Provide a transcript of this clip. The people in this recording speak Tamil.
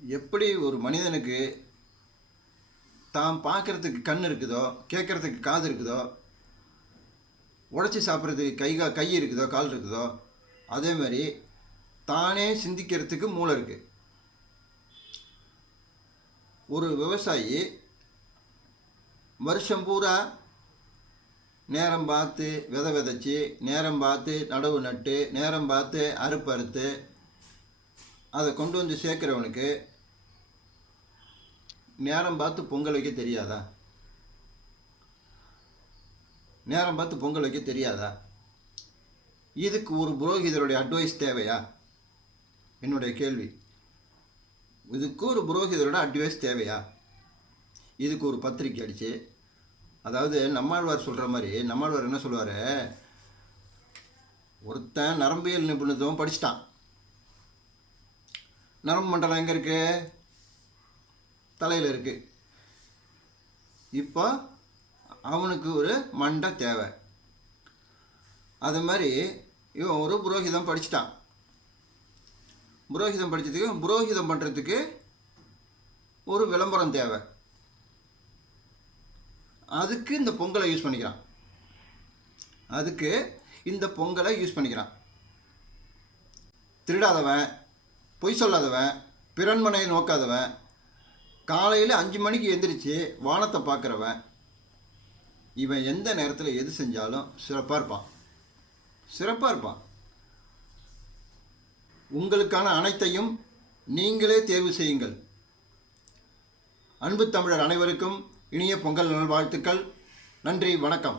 எப்படி ஒரு மனிதனுக்கு தான் பார்க்குறதுக்கு கண் இருக்குதோ, கேட்குறதுக்கு காது இருக்குதோ, உடச்சி சாப்பிட்றதுக்கு கை இருக்குதோ, கால் இருக்குதோ, அதே மாதிரி தானே சிந்திக்கிறதுக்கு மூளை இருக்குது. ஒரு விவசாயி வருஷம் பூரா நேரம் பார்த்து விதை விதைச்சி, நேரம் பார்த்து நடவு நட்டு, நேரம் பார்த்து அறுத்து அதை கொண்டு வந்து சேர்க்குறவனுக்கு நேரம் பார்த்து பொங்கல் வைக்க தெரியாதா? நேரம் பார்த்து பொங்கல் வைக்க தெரியாதா? இதுக்கு ஒரு புரோகிதருடைய அட்வைஸ் தேவையா? என்னுடைய கேள்வி. இதுக்கு ஒரு புரோகிதரோட அட்வைஸ் தேவையா? இதுக்கு ஒரு பத்திரிக்கை அடித்து, அதாவது நம்மாழ்வார் சொல்கிற மாதிரி, நம்மாழ்வார் என்ன சொல்லுவார், ஒருத்தன் நரம்பியல் நிபுணத்துவம் படிச்சிட்டான். நரம்பு மண்டலம் எங்கே இருக்குது? தலையில் இருக்குது. இப்போ அவனுக்கு ஒரு மண்டை தேவை. அது மாதிரி இவன் ஒரு புரோகிதம் படிச்சிட்டான். புரோகிதம் படித்ததுக்கு புரோகிதம் பண்ணுறதுக்கு ஒரு விளம்பரம் தேவை. அதுக்கு இந்த பொங்கலை யூஸ் பண்ணிக்கிறான். திருடாதவன், பொய் சொல்லாதவன், பிறன்மனையை நோக்காதவன், காலையில் 5 மணிக்கு எந்திரிச்சு வானத்தை பார்க்குறவன், இவன் எந்த நேரத்தில் எது செஞ்சாலும் சிறப்பாக இருப்பான். உங்களுக்கான அனைத்தையும் நீங்களே தேர்வு செய்யுங்கள். அன்பு தமிழர் அனைவருக்கும் இனிய பொங்கல் நல்வாழ்த்துக்கள். நன்றி, வணக்கம்.